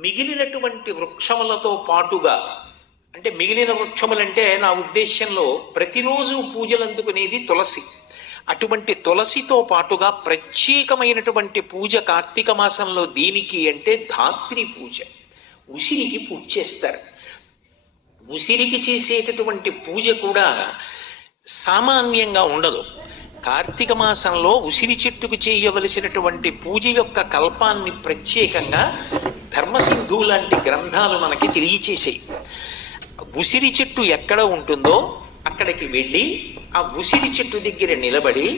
మిగిలినటువంటి వృక్షములతో పాటుగా అంటే మిగిలిన వృక్షములంటే నా ఉద్దేశ్యంలో ప్రతిరోజు పూజలు అందుకునేది తులసి. అటువంటి తులసితో పాటుగా ప్రత్యేకమైనటువంటి పూజ కార్తీక మాసంలో దీనికి అంటే ధాత్రి పూజ. ఉసిరికి పూజ చేస్తారు. ఉసిరికి చేసేటటువంటి పూజ కూడా సామాన్యంగా ఉండదు. కార్తీక మాసంలో ఉసిరి చెట్టుకు చేయవలసినటువంటి పూజ యొక్క కల్పాన్ని ప్రత్యేకంగా ధర్మసింధు లాంటి గ్రంథాలు మనకి తెలియచేసాయి. ఉసిరి చెట్టు ఎక్కడ ఉంటుందో అక్కడికి వెళ్ళి ఆ ఉసిరి చెట్టు దగ్గర నిలబడి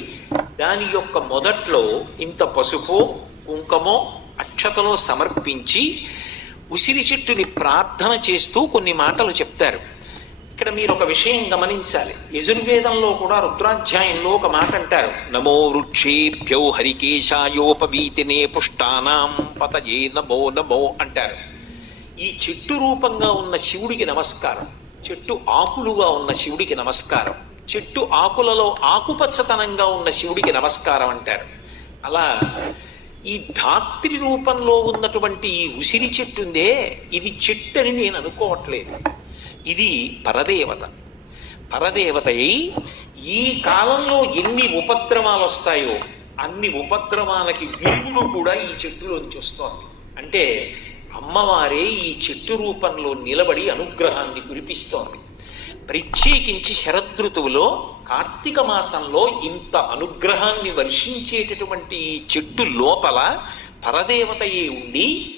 దాని యొక్క మొదట్లో ఇంత పసుపు కుంకమో అక్షతలో సమర్పించి ఉసిరి చెట్టుని ప్రార్థన చేస్తూ కొన్ని మాటలు చెప్తారు. ఇక్కడ మీరు ఒక విషయం గమనించాలి. యజుర్వేదంలో కూడా రుద్రాధ్యాయంలో ఒక మాట అంటారు. నమో వృక్షేభ్యో హరికేశాయోపవీతినే పుష్టానాం పతయే నమో నమో అంటారు. ఈ చెట్టు రూపంగా ఉన్న శివుడికి నమస్కారం చెట్టు ఆకులుగా ఉన్న శివుడికి నమస్కారం చెట్టు ఆకులలో ఆకుపచ్చతనంగా ఉన్న శివుడికి నమస్కారం అంటారు. అలా ఈ ధాత్రి రూపంలో ఉన్నటువంటి ఈ ఉసిరి చెట్టుందే ఇది చెట్టు అని నేను అనుకోవట్లేదు. ఇది పరదేవత. పరదేవత అయి ఈ కాలంలో ఎన్ని ఉపద్రవాలు వస్తాయో అన్ని ఉపద్రవాలకి విరుగుడు కూడా ఈ చెట్టులోంచి వస్తోంది అంటే అమ్మవారే ఈ చెట్టు రూపంలో నిలబడి అనుగ్రహాన్ని కురిపిస్తోంది. ప్రత్యేకించి శరదృతువులో కార్తీక మాసంలో ఇంత అనుగ్రహాన్ని వర్షించేటటువంటి ఈ చెట్టు లోపల పరదేవతయే ఉండి